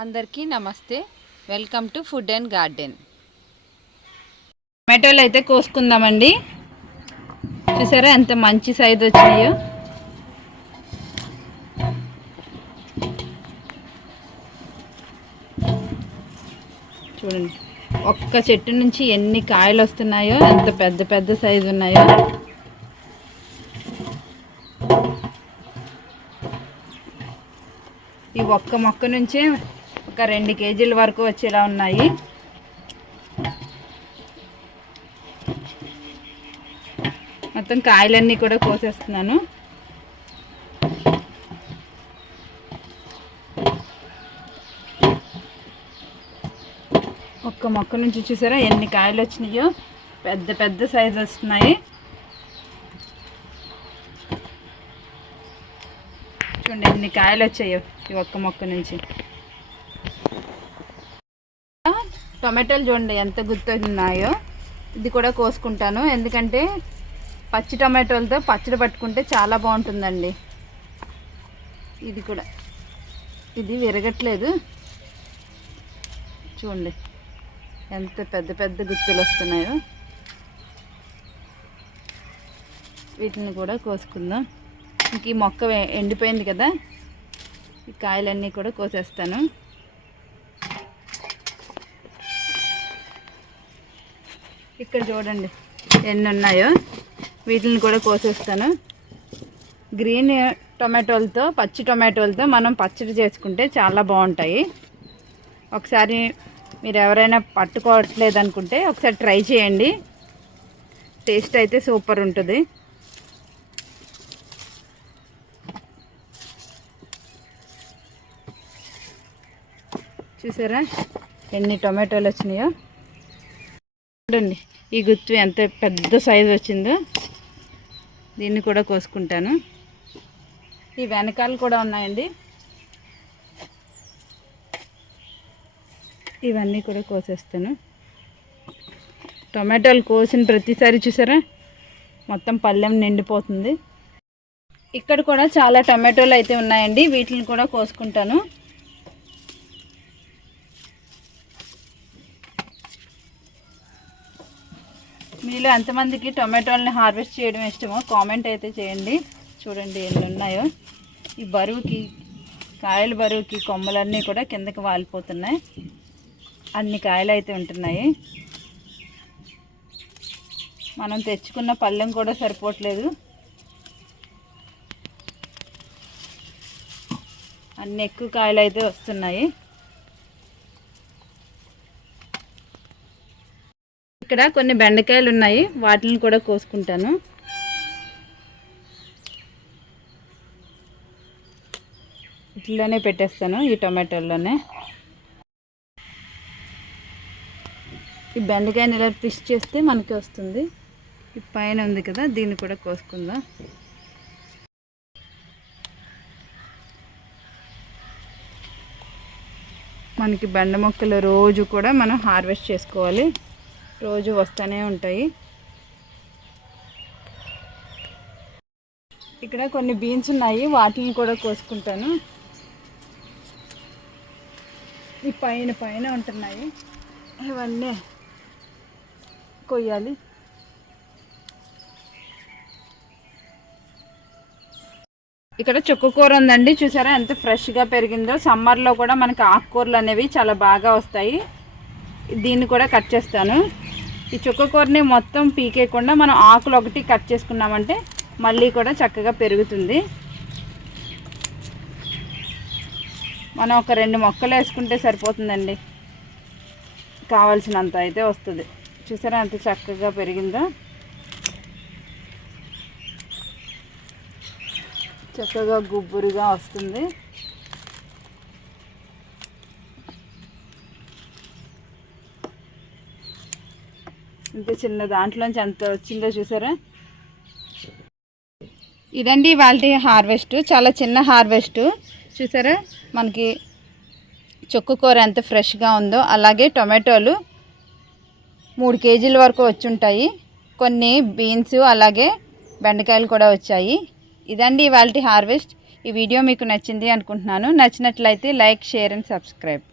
అందరికీ నమస్తే. Welcome to food and garden. టమాటోలు అయితే కోసుకుందామండి. చూసారా ఎంత మంచి సైజు వచ్చినాయో? చూడండి. ఒక్క చెట్టు నుంచి ఎన్ని కాయలు వస్తున్నాయో ఎంత పెద్ద పెద్ద సైజు ఉన్నాయో. ఈ ఒక్క మొక్క నుంచే ఒక రెండు కేజీల వరకు వచ్చేలా ఉన్నాయి. మొత్తం కాయలన్నీ కూడా కోసేస్తున్నాను. ఒక్క మొక్క నుంచి చూసారా ఎన్ని కాయలు వచ్చినాయో? పెద్ద పెద్ద సైజు వస్తున్నాయి. చూడండి ఎన్ని కాయలు వచ్చాయో ఈ ఒక్క మొక్క నుంచి. టొమాటోలు చూడండి ఎంత గుర్తున్నాయో. ఇది కూడా కోసుకుంటాను. ఎందుకంటే పచ్చి టొమాటోలతో పచ్చడి పట్టుకుంటే చాలా బాగుంటుందండి. ఇది కూడా. ఇది విరగట్లేదు. చూడండి ఎంత పెద్ద పెద్ద గుత్తులు వస్తున్నాయో. వీటిని కూడా కోసుకుందాం. ఇంక ఈ మొక్క ఎండిపోయింది కదా. ఈ కాయలన్నీ కూడా కోసేస్తాను. ఇక్కడ చూడండి ఎన్ని ఉన్నాయో. వీటిని కూడా కోసేస్తాను. గ్రీన్ టొమాటోలతో పచ్చి టొమాటోలతో మనం పచ్చడి చేసుకుంటే చాలా బాగుంటాయి. ఒకసారి మీరు ఎవరైనా పట్టుకోవట్లేదు అనుకుంటే ఒకసారి ట్రై చేయండి. టేస్ట్ అయితే సూపర్ ఉంటుంది. చూసారా? ఎన్ని టొమాటోలు వచ్చినాయో. చూడండి ఈ గుత్తు ఎంత పెద్ద సైజు వచ్చిందో. దీన్ని కూడా కోసుకుంటాను. ఈ వెనకాలు కూడా ఉన్నాయండి. ఇవన్నీ కూడా కోసేస్తాను. టొమాటోలు కోసిన ప్రతిసారి చూసారా? మొత్తం పళ్ళెం నిండిపోతుంది. ఇక్కడ కూడా చాలా టొమాటోలు అయితే ఉన్నాయండి. వీటిని కూడా కోసుకుంటాను. మీలో ఎంతమందికి టొమాటోల్ని హార్వెస్ట్ చేయడం ఇష్టమో కామెంట్ అయితే చేయండి. చూడండి ఎన్ని ఉన్నాయో. ఈ బరువుకి కాయల బరువుకి కొమ్మలన్నీ కూడా కిందకి వాలిపోతున్నాయి. అన్ని కాయలు అయితే ఉంటున్నాయి. మనం తెచ్చుకున్న పళ్ళెం కూడా సరిపోవట్లేదు. అన్ని ఎక్కువ కాయలు అయితే వస్తున్నాయి. ఇక్కడ కొన్ని బెండకాయలు ఉన్నాయి వాటిని కూడా కోసుకుంటాను. ఇట్లనే పెట్టేస్తాను ఈ టొమాటోల్లోనే. ఈ బెండకాయని ఇలా ఫిష్ చేస్తే మనకి వస్తుంది. ఈ పైన ఉంది కదా దీన్ని కూడా కోసుకుందాం. మనకి బెండ మొక్కలు రోజు కూడా మనం హార్వెస్ట్ చేసుకోవాలి. రోజు వస్తూనే ఉంటాయి. ఇక్కడ కొన్ని బీన్స్ ఉన్నాయి వాటిని కూడా కోసుకుంటాను. ఈ పైన పైన ఉంటున్నాయి. ఇవన్నీ కొయ్యాలి. ఇక్కడ చుక్కకూర ఉందండి చూసారా ఎంత ఫ్రెష్గా పెరిగిందో. సమ్మర్లో కూడా మనకి ఆకుకూరలు అనేవి చాలా బాగా వస్తాయి. దీన్ని కూడా కట్ చేస్తాను. ఈ చుక్కకూరని మొత్తం పీకేయకుండా మనం ఆకులు ఒకటి కట్ చేసుకున్నామంటే మళ్ళీ కూడా చక్కగా పెరుగుతుంది. మనం ఒక రెండు మొక్కలు వేసుకుంటే సరిపోతుందండి. కావాల్సినంత అయితే వస్తుంది. చూసారా అంత చక్కగా పెరిగిందో? చక్కగా గుబ్బురుగా వస్తుంది. ఇంత చిన్న దాంట్లోంచి ఎంత వచ్చిందో చూసారా? ఇదండి వాళ్ళ హార్వెస్ట్ చాలా చిన్న హార్వెస్ట్. చూసారా? మనకి చుక్కకూర ఎంత ఫ్రెష్గా ఉందో అలాగే టొమాటోలు మూడు కేజీల వరకు వచ్చి ఉంటాయి కొన్ని బీన్స్ అలాగే బెండకాయలు కూడా వచ్చాయి. ఇదండి ఇవాళ హార్వెస్ట్. ఈ వీడియో మీకు నచ్చింది అనుకుంటున్నాను. నచ్చినట్లయితే లైక్ షేర్ అండ్ సబ్స్క్రైబ్.